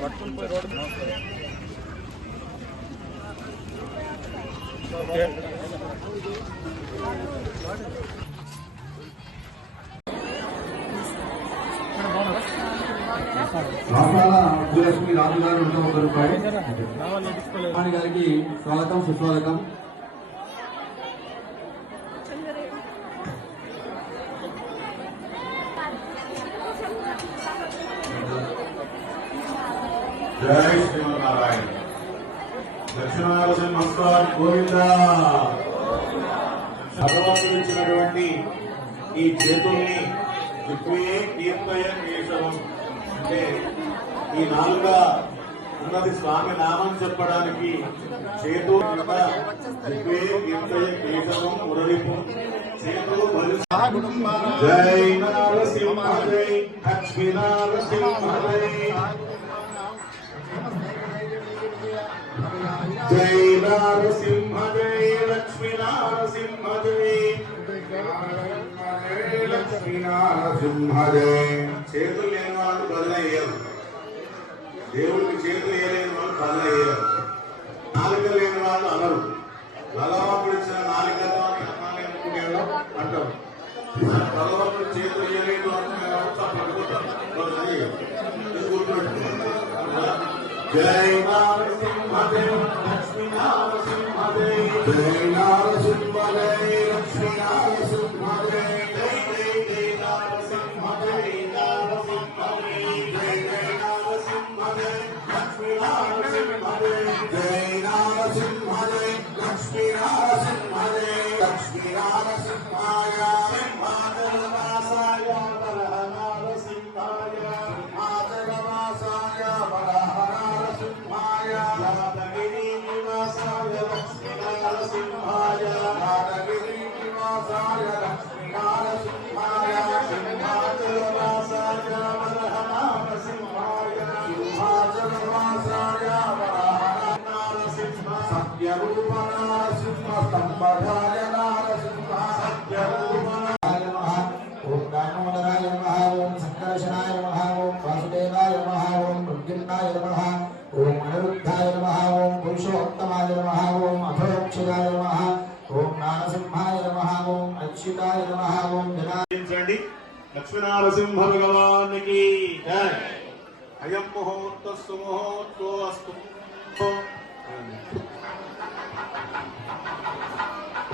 పట్టుకుని పోయి రాజు గారు నూట ఒక రూపాయి గారికి స్వాగతం సుస్వాగతం. జై శ్రీమన్నారాయణ. దక్షిణారసిన నమస్కారం గోవింద. భగవంతుడు ఇచ్చినటువంటి ఈ చేతుల్ని దిక్కుయే కీర్తయ కేశవం అంటే ఈ నాలుగా ఉన్నది స్వామి నామం చెప్పడానికి చేతు దిక్కుయే కీర్తయ కేశవం మురళిపు చేతు జై నారసింహ జై లక్ష్మీ నారసింహ జై జై నారసింహ జై లక్ష్మీ నారసింహ జై జై లక్ష్మీ నారసింహ జై చేతులు లేని వాళ్ళు బదులయ్యారు. దేవుడికి చేతులు వేయలేని వాళ్ళు బదులయ్యారు నాలుక లేని వాళ్ళు అనరు. భగవంతుడు ఇచ్చిన నాలుకతో అని అన్నాలి అనుకునేవారు అంటారు. బలవంతుడు చేతులు జై నారసింహ లక్ష్మీ నారసింహ జై నారసింహాయ యాదగిరి నివాసాయ లక్ష్మీ నారసింహాయ సింహాచలవాసాయ వరహ నారసింహాయ సింహాచలవాసాయ వరహ నారసింహ సత్యరూప నారసింహ సంబరాయ నారసింహ సత్యరూప ఓం దామోదరాయ నమః ఓం సంకర్షణాయ నమః ఓం వాసుదేవాయ నమః ఓం మృత్యుంజయాయ నమః ఓం అనిరుద్ధాయ నమః ఓం పురుషోత్తమాయ నమః ఓం అథోక్షయాయ నమః ఓం నారసింహాయ నమః ఓం అచ్యుతాయ నమః ఓం జనా ప్రార్థించండి లక్ష్మీనరసింహ భగవానికి జై. అయం ముహూర్త సుముహూర్తో అస్తు.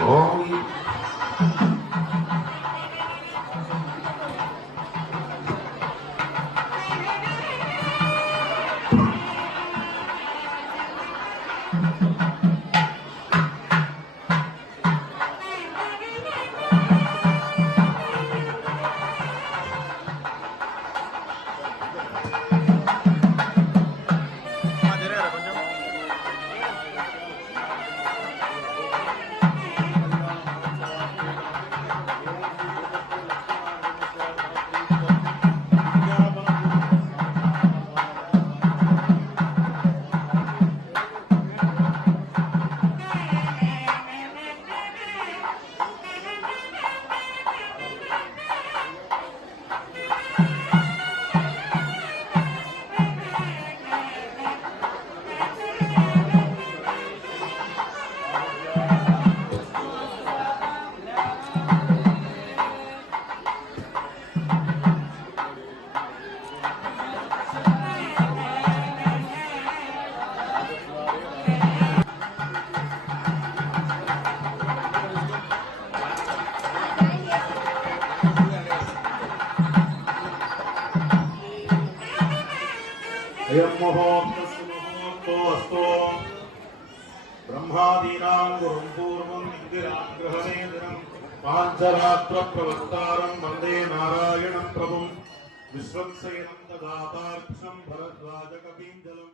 ఓం. అయం ముహూర్త సుముహూర్తో బ్రహ్మాదీనాం గురుం పూర్వం ఇందిరాగ్రహణే పాంచరాత్ర ప్రవక్తారం వందే నారాయణం ప్రభుం విశ్వంసేనం దదాతాక్షం భరద్వాజ కపీంజలం